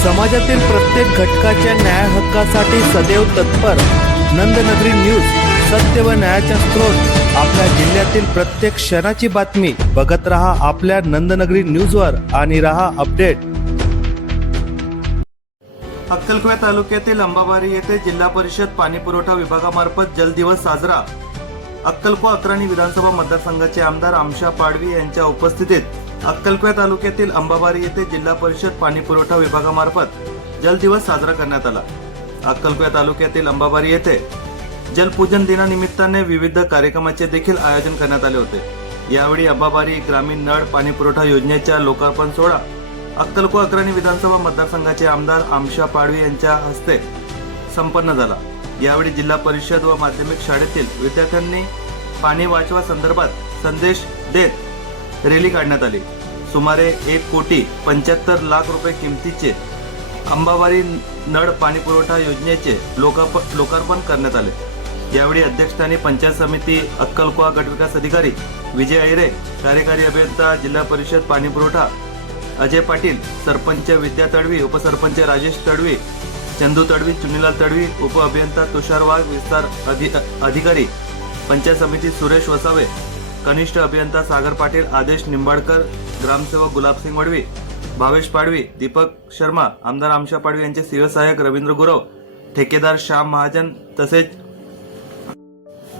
समाजातील प्रत्येक घटकाच्या न्याय हक्कासाठी सदैव तत्पर नंदनगरी न्यूज, सत्य व न्यायाचा स्रोत। आपल्या जिल्ह्यातील प्रत्येक क्षणाची बातमी बघत रहा आपल्या नंदनगरी न्यूजवर आणि रहा अपडेट। अक्कलकोट तालुक्यातील अंबाबारी येथे जिल्हा परिषद पाणी पुरवठा विभागामार्फत जल दिवस साजरा। अक्कलकोट अक्राणी विधानसभा मतदारसंघाचे आमदार आमशा पाडवी यांच्या उपस्थितीत अक्कलकोट तालुक्यातील अंबाबारी येथे जिल्हा परिषद पाणी पुरवठा विभागामार्फत जल दिवस साजरा करण्यात आला। अक्कलकोट तालुक्यातील अंबाबारी येथे जलपूजन दिनानिमित्ताने विविध कार्यक्रमाचे देखील आयोजन करण्यात आले होते। यावेळी अंबाबारी ग्रामीण नळ पाणी पुरवठा योजनेच्या लोकार्पण सोहळा अक्कलकोट अक्राणी विधानसभा मतदारसंघाचे आमदार आमशा पाडवी यांच्या हस्ते संपन्न झाला। यावेळी जिल्हा परिषद व माध्यमिक शाळेतील विद्यार्थ्यांनी पाणी वाचवा संदर्भात संदेश देत रॅली काढण्यात आली। सुमारे 1,75,00,000 रुपये किमतीचे अंबाबारी नळ पाणी पुरवठा योजनेचे लोकार्पण करण्यात आले। यावेळी अध्यक्षस्थानी पंचायत समिती अक्कलकोट गटविकास अधिकारी विजय अहिरे, कार्यकारी अभियंता जिल्हा परिषद पाणी पुरवठा अजय पाटील, सरपंच विद्या तडवी, उपसरपंच राजेश तडवी, चंदू तडवी, चुनीलाल तडवी, उप अभियंता तुषार वाघ, विस्तार अधिकारी पंचायत समिती सुरेश वसावे, कनिष्ठ अभियंता सागर पाटील, आदेश निंबाडकर, ग्रामसेवक गुलाबसिंग वडवी, भावेश पाडवी, दीपक शर्मा, आमदार आमशा पाडवी यांचे शिवसहायक रवींद्र गुरव, ठेकेदार श्याम महाजन तसेच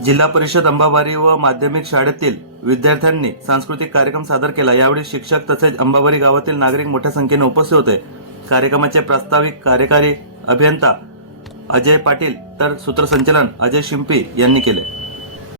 जिल्हा परिषद अंबाबारी व माध्यमिक शाळेतील विद्यार्थ्यांनी सांस्कृतिक कार्यक्रम सादर केला। यावेळी शिक्षक तसेच अंबाबारी गावातील नागरिक मोठ्या संख्येने उपस्थित होते। कार्यक्रमाचे प्रास्ताविक कार्यकारी अभियंता अजय पाटील तर सूत्रसंचालन अजय शिंपी यांनी केले।